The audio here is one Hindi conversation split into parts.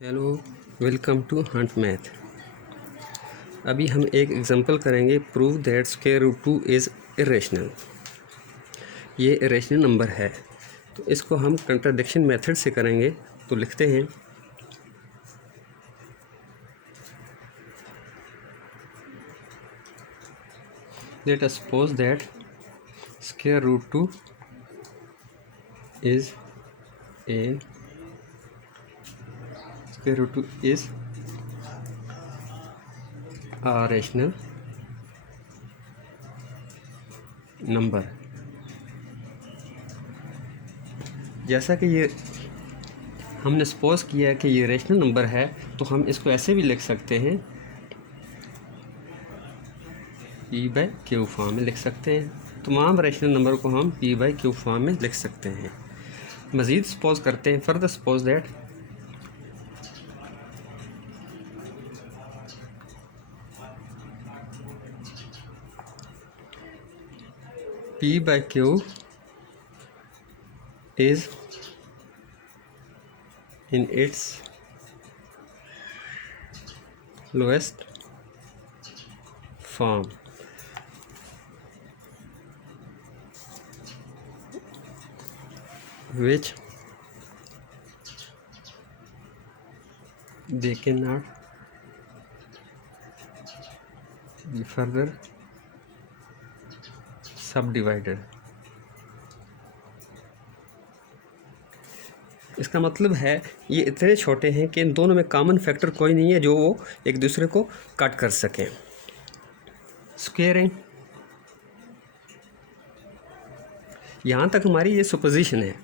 Hello, welcome to hunt math. अभी हम एक एग्जांपल करेंगे, prove that square root 2 is irrational. ये इरेशनल नंबर है, तो इसको हम कंट्राडिक्शन मेथड से करेंगे। तो लिखते हैं let us suppose that square root 2 is a square root 2 is a rational number. जैसा कि ये हमने सपोज किया कि ये रेशनल नंबर है, तो हम इसको ऐसे भी लिख सकते हैं, पी बाई क्यू फॉर्म में लिख सकते हैं। तमाम रेशनल नंबर को हम पी बाई क्यू फॉर्म में लिख सकते हैं। मज़ीद सपोज करते हैं, further suppose that P by Q is in its lowest form, which they cannot be further subdivided। इसका मतलब है ये इतने छोटे हैं कि इन दोनों में कॉमन फैक्टर कोई नहीं है जो वो एक दूसरे को कट कर सकें। स्क्वेयरिंग, यहाँ तक हमारी ये सुपोजिशन है।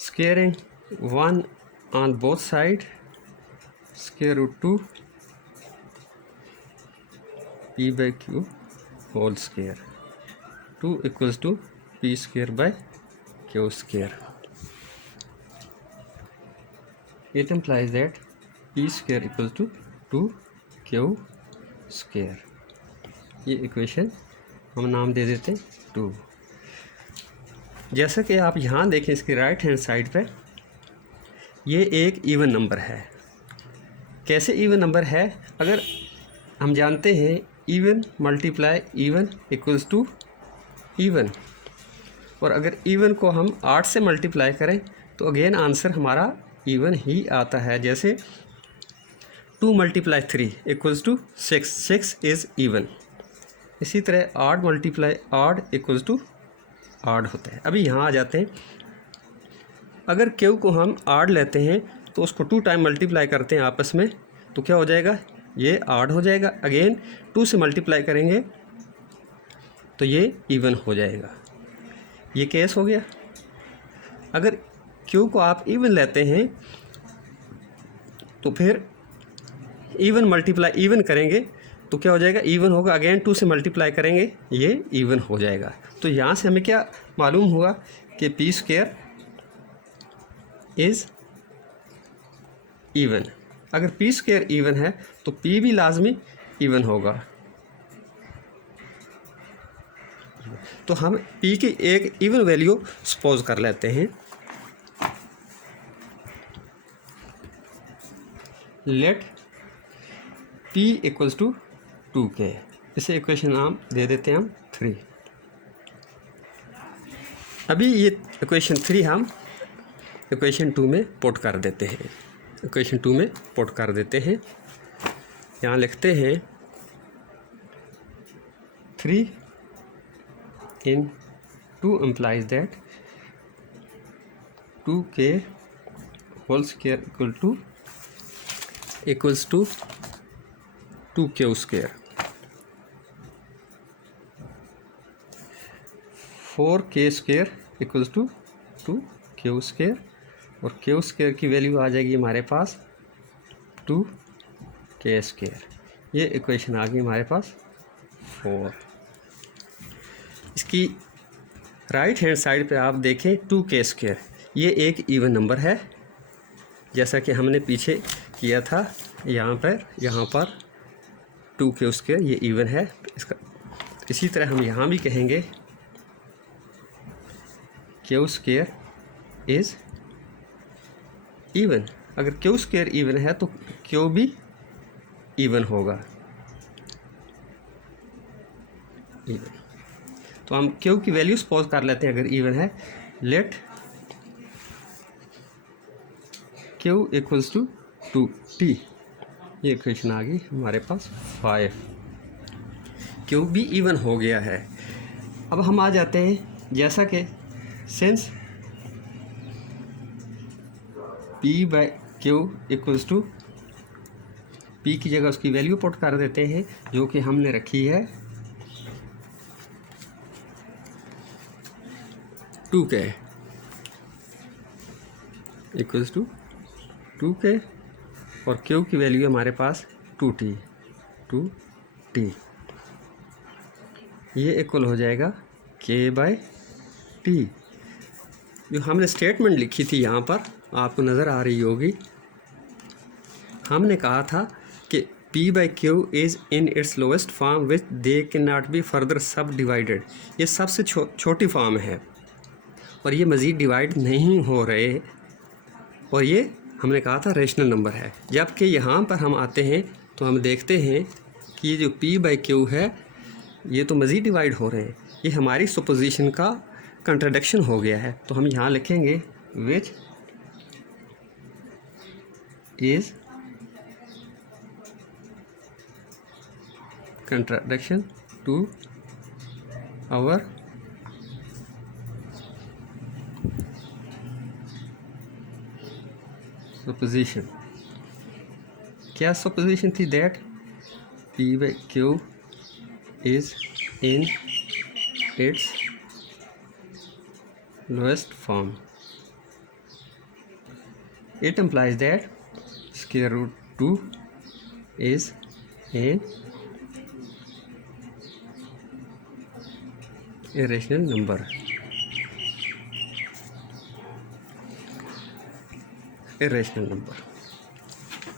Squaring 1 on both side square root 2 p by q whole square 2 equals to p square by q square. It implies that p square equals to 2q square। ये इक्वेशन हम नाम दे देते हैं 2। जैसा कि आप यहाँ देखें इसकी राइट हैंड साइड पे, ये एक इवन नंबर है। कैसे इवन नंबर है? अगर हम जानते हैं even multiply even equals to even, और अगर इवन को हम 8 से मल्टीप्लाई करें तो अगेन आंसर हमारा इवन ही आता है। जैसे 2 multiply 3 equals to 6, 6 is even. इसी तरह 8 मल्टीप्लाई 8 इक्वल्स टू 8 होता है। अभी यहाँ आ जाते हैं, अगर क्यू को हम 8 लेते हैं तो उसको 2 टाइम मल्टीप्लाई करते हैं आपस में, तो क्या हो जाएगा? ये 8 हो जाएगा। अगेन 2 से मल्टीप्लाई करेंगे तो ये इवन हो जाएगा। ये केस हो गया। अगर क्यू को आप इवन लेते हैं तो फिर इवन मल्टीप्लाई इवन करेंगे तो क्या हो जाएगा? इवन होगा। अगेन 2 से मल्टीप्लाई करेंगे, ये इवन हो जाएगा। तो यहाँ से हमें क्या मालूम हुआ कि पी स्क्वायर इज़ इवन। अगर पी स्क्वायर इवन है तो पी भी लाजमी इवन होगा। तो हम पी की एक इवन वैल्यू सपोज कर लेते हैं। Let p equals to 2k। इसे इक्वेशन नाम दे देते हैं हम 3। अभी ये इक्वेशन 3 हम इक्वेशन 2 में पुट कर देते हैं। इक्वेशन 2 में पुट कर देते हैं। यहाँ लिखते हैं 3 in 2 implies that 2k whole square equals to 2q square। 4k square equals to 2q square, और q square की वैल्यू आ जाएगी हमारे पास 2k square। ये इक्वेशन आ गई हमारे पास 4। इसकी राइट हैंड साइड पे आप देखें 2k स्क्वायर, ये एक इवन नंबर है जैसा कि हमने पीछे किया था। यहाँ पर 2k स्क्वायर ये इवन है इसका। इसी तरह हम यहाँ भी कहेंगे q स्क्वायर इज़ इवन। अगर क्यू स्क्वायर इवन है तो क्यू भी इवन होगा, इवन। तो हम क्यू की वैल्यू सपोज कर लेते हैं अगर इवन है, late Q equals to 2t। ये इक्वेशन आ गई हमारे पास 5। क्यू भी इवन हो गया है। अब हम आ जाते हैं, जैसा कि since p by q equals to, p की जगह उसकी वैल्यू पुट कर देते हैं जो कि हमने रखी है 2k इक्वल्स टू 2k, और क्यू की वैल्यू हमारे पास 2t। ये इक्वल हो जाएगा k बाई टी। जो हमने स्टेटमेंट लिखी थी यहाँ पर आपको नज़र आ रही होगी, हमने कहा था कि p by q is in its lowest form which they can not be further सब डिवाइडेड। ये सबसे छोटी फॉर्म है और ये मज़ीद डिवाइड नहीं हो रहे, और ये हमने कहा था रेशनल नंबर है। जबकि यहाँ पर हम आते हैं तो हम देखते हैं कि ये जो p बाई क्यू है ये तो मज़ीद डिवाइड हो रहे हैं। ये हमारी सुपोजिशन का कंट्राडिक्शन हो गया है। तो हम यहाँ लिखेंगे which is contradiction to our supposition. क्या सुपोजिशन थी? That p by q is in its lowest form. It implies that square root 2 is an irrational number। irrational number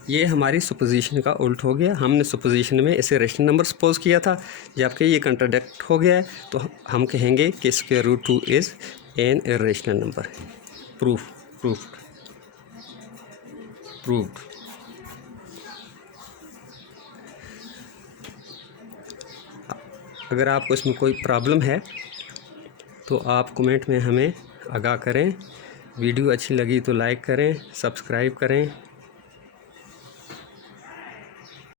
ये हमारी सुपोजिशन का उल्ट हो गया। हमने सुपोजिशन में इसे रेशनल नंबर सपोज किया था, जबकि ये कंट्राडिक्ट हो गया है, तो हम कहेंगे कि square root 2 is an irrational number. Proved. अगर आपको इसमें कोई प्रॉब्लम है तो आप कमेंट में हमें आगाह करें। वीडियो अच्छी लगी तो लाइक करें, सब्सक्राइब करें।